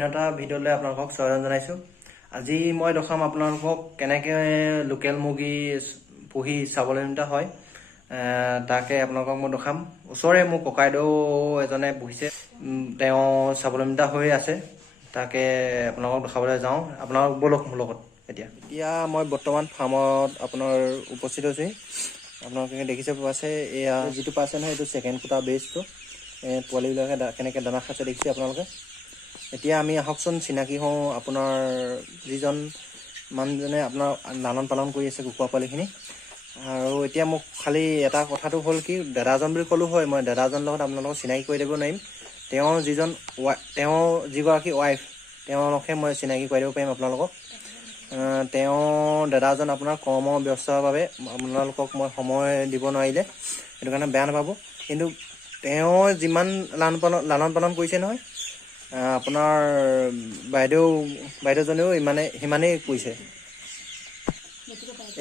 অন্য এটা ভিডিঅ'লৈ আপোনালোকক স্বাগতম জনাইছোঁ। আজি মই দেখাম আপোনালোকক কেনেকৈ লোকেল মুৰ্গী পুহি স্বাৱলম্বিতা হয়, তাকে আপোনালোকক মই দেখাম। ওচৰৰে মোৰ ককাইদেউ এজনে পুহিছে, তেওঁ স্বাৱলম্বিতা হৈ আছে, তাকে আপোনালোকক দেখাবলৈ যাওঁ। আপোনালোক বলক মোৰ লগত। এতিয়া মই বৰ্তমান ফাৰ্মত আপোনাৰ উপস্থিত হৈছোঁ। আপোনালোকে দেখিছে পাইছে, এয়া যিটো পাইছে নহয়, এইটো ছেকেণ্ড ফুটা বেজটো। পোৱালিবিলাকে কেনেকৈ দানা খাইছে দেখিছে আপোনালোকে। এতিয়া আমি আহকচোন চিনাকি হওঁ আপোনাৰ যিজন মানুহজনে আপোনাৰ লালন পালন কৰি আছে কুকুৰা পোৱালিখিনি। আৰু এতিয়া মোক খালি এটা কথাটো হ'ল কি, দাদাজন বুলি ক'লোঁ হয়, মই দাদাজনৰ লগত আপোনালোকক চিনাকি কৰি দিব নোৱাৰিম। তেওঁ যিগৰাকী ৱাইফ, তেওঁলোকে মই চিনাকি কৰি দিব পাৰিম আপোনালোকক। তেওঁ দাদাজন আপোনাৰ কৰ্মব্যস্তৰ বাবে আপোনালোকক মই সময় দিব নোৱাৰিলে, সেইটো কাৰণে বেয়া নাপাব। কিন্তু তেওঁ যিমান লালন পালন কৰিছে নহয়, আপোনাৰ বাইদেউজনেও সিমানেই কৰিছে।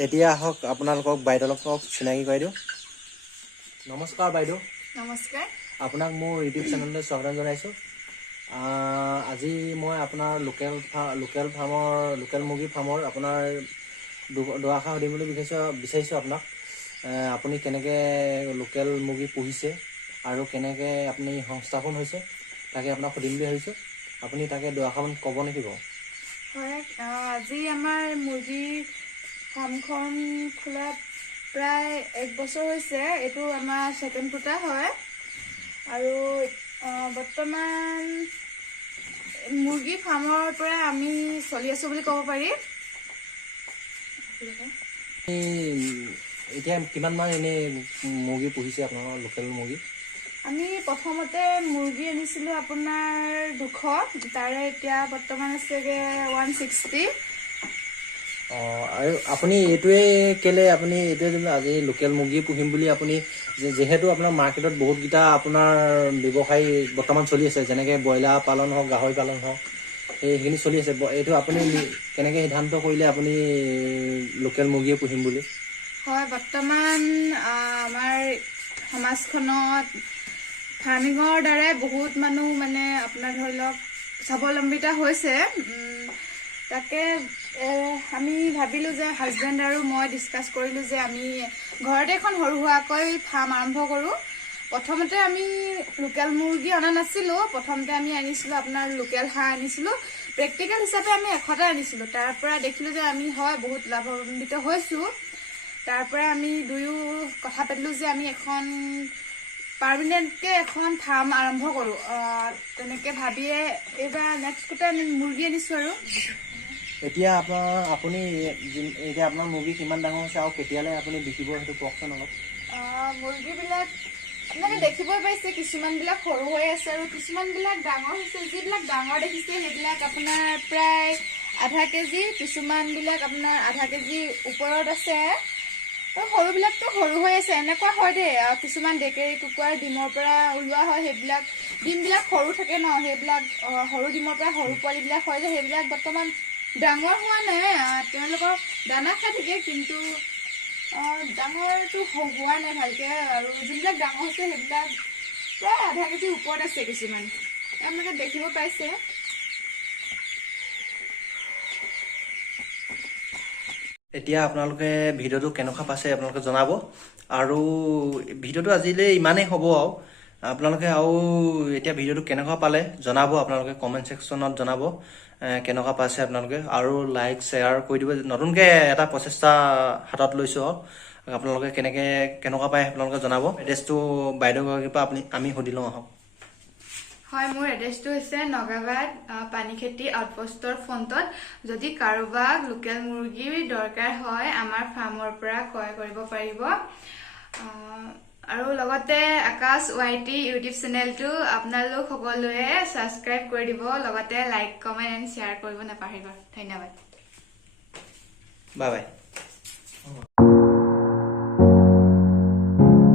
এতিয়া আহক আপোনালোকক বাইদেউলোকক চিনাকি কৰি দিওঁ। নমস্কাৰ বাইদেউ। নমস্কাৰ। আপোনাক মোৰ ইউটিউব চেনেললৈ স্বাগতম জনাইছোঁ। আজি মই আপোনাৰ লোকেল মুৰ্গী ফাৰ্মৰ আপোনাৰ দুআষাৰ সুধিম বুলি বিচাৰিছোঁ আপোনাক। আপুনি কেনেকৈ লোকেল মুৰ্গী পুহিছে আৰু কেনেকৈ আপুনি সংস্থাপন হৈছে, তাকে আপোনাক সুধিম বুলি ভাবিছোঁ। আপুনি তাকে দুআষাৰমান ক'ব নেকি বাৰু? হয়, আজি আমাৰ মুৰ্গী ফাৰ্মখন খোলা প্ৰায় 1 বছৰ হৈছে। এইটো আমাৰ ছেকেণ্ড ফুটা হয়। আৰু বৰ্তমান মুৰ্গী ফাৰ্মৰ পৰা আমি চলি আছোঁ বুলি ক'ব পাৰি। এতিয়া কিমানমান এনেই মুৰ্গী পুহিছে আপোনালোকৰ লোকেল মুৰ্গী? আমি প্ৰথমতে মুৰ্গী আনিছিলোঁ আপোনাৰ 200, তাৰে এতিয়া বৰ্তমান আছেগৈ 160। আৰু আপুনি এইটোৱে আজি লোকেল মুৰ্গী পুহিম বুলি আপুনি, যিহেতু আপোনাৰ মাৰ্কেটত বহুতকেইটা আপোনাৰ ব্যৱসায় বৰ্তমান চলি আছে, যেনেকৈ ব্ৰইলাৰ পালন হওক, গাহৰি পালন হওক, সেইখিনি চলি আছে। এইটো আপুনি কেনেকৈ সিদ্ধান্ত কৰিলে আপুনি লোকেল মুৰ্গীয়ে পুহিম বুলি? হয়, বৰ্তমান আমাৰ সমাজখনত ফাৰ্মিঙৰ দ্বাৰাই বহুত মানুহ আপোনাৰ ধৰি লওক স্বাৱলম্বিতা হৈছে। তাকে আমি ভাবিলোঁ যে হাজবেণ্ড আৰু মই ডিছকাছ কৰিলোঁ যে আমি ঘৰতে এখন সৰু সুৰাকৈ ফাৰ্ম আৰম্ভ কৰোঁ। প্ৰথমতে আমি লোকেল মুৰ্গী অনা নাছিলোঁ। প্ৰথমতে আমি আনিছিলোঁ আপোনাৰ লোকেল হাঁহ আনিছিলোঁ। প্ৰেক্টিকেল হিচাপে আমি 100টা আনিছিলোঁ। তাৰ পৰা দেখিলোঁ যে আমি বহুত লাভান্বিত হৈছোঁ। তাৰ পৰা আমি দুয়ো কথা পাতিলোঁ যে আমি পাৰ্মানেণ্টকৈ এখন ফাৰ্ম আৰম্ভ কৰোঁ। তেনেকৈ ভাবিয়ে এইবাৰ নেক্সটতে আমি মুৰ্গী আনিছোঁ। আৰু এতিয়া আপুনি এতিয়া আপোনাৰ মুৰ্গী কিমান ডাঙৰ হৈছে আৰু কেতিয়ালৈ আপুনি বিকিব, সেইটো কওকচোন অলপ। মুৰ্গীবিলাক আপোনালোকে দেখিবই পাইছে, কিছুমানবিলাক সৰু হৈ আছে আৰু কিছুমানবিলাক ডাঙৰ হৈছে। যিবিলাক ডাঙৰ দেখিছে সেইবিলাক আপোনাৰ প্ৰায় আধা কেজি, কিছুমানবিলাক আপোনাৰ আধা কেজি ওপৰত আছে। আৰু সৰুবিলাকতো সৰু হৈ আছে। এনেকুৱা হয় দেই, কিছুমান ডেকেৰী কুকুৰাৰ ডিমৰ পৰা ওলোৱা হয়, সেইবিলাক ডিমবিলাক সৰু থাকে ন, সেইবিলাক সৰু ডিমৰ পৰা সৰু পোৱালিবিলাক হয় যে, সেইবিলাক বৰ্তমান ডাঙৰ হোৱা নাই। তেওঁলোকৰ দানা খাই থাকে, কিন্তু ডাঙৰটো হোৱা নাই ভালকৈ। আৰু যোনবিলাক ডাঙৰ হৈছে সেইবিলাক প্ৰায় আধা কেজিৰ ওপৰত আছে কিছুমান, আপোনালোকে দেখিব পাইছে। এতিয়া আপোনালোকে ভিডিঅ'টো কেনেকুৱা পাইছে আপোনালোকে জনাব। আৰু ভিডিঅ'টো আজিলৈ ইমানেই হ'ব। আৰু আপোনালোকে এতিয়া ভিডিঅ'টো কেনেকুৱা পালে জনাব, আপোনালোকে কমেণ্ট ছেকশ্যনত জনাব কেনেকুৱা পাইছে আপোনালোকে। আৰু লাইক শ্বেয়াৰ কৰি দিব। নতুনকৈ এটা প্ৰচেষ্টা হাতত লৈছোঁ। আপোনালোকে কেনেকুৱা পায় আপোনালোকে জনাব। এড্ৰেছটো বাইদেউগৰাকীৰ পৰা আমি সুধি লওঁ আহক। হয়, মোৰ এড্ৰেছটো হৈছে নগাবাদ পানীখেতি আউটপোষ্টৰ ফ্ৰণ্টত। যদি কাৰোবাক লোকেল মুৰ্গীৰ দৰকাৰ হয়, আমাৰ ফাৰ্মৰ পৰা ক্ৰয় কৰিব পাৰিব। আৰু লগতে আকাশ YT ইউটিউব চেনেলটো আপোনালোক সকলোৱে ছাবস্ক্ৰাইব কৰি দিব। লগতে লাইক, কমেণ্ট এণ্ড শ্বেয়াৰ কৰিব নাপাহৰিব। ধন্যবাদ। Bye bye.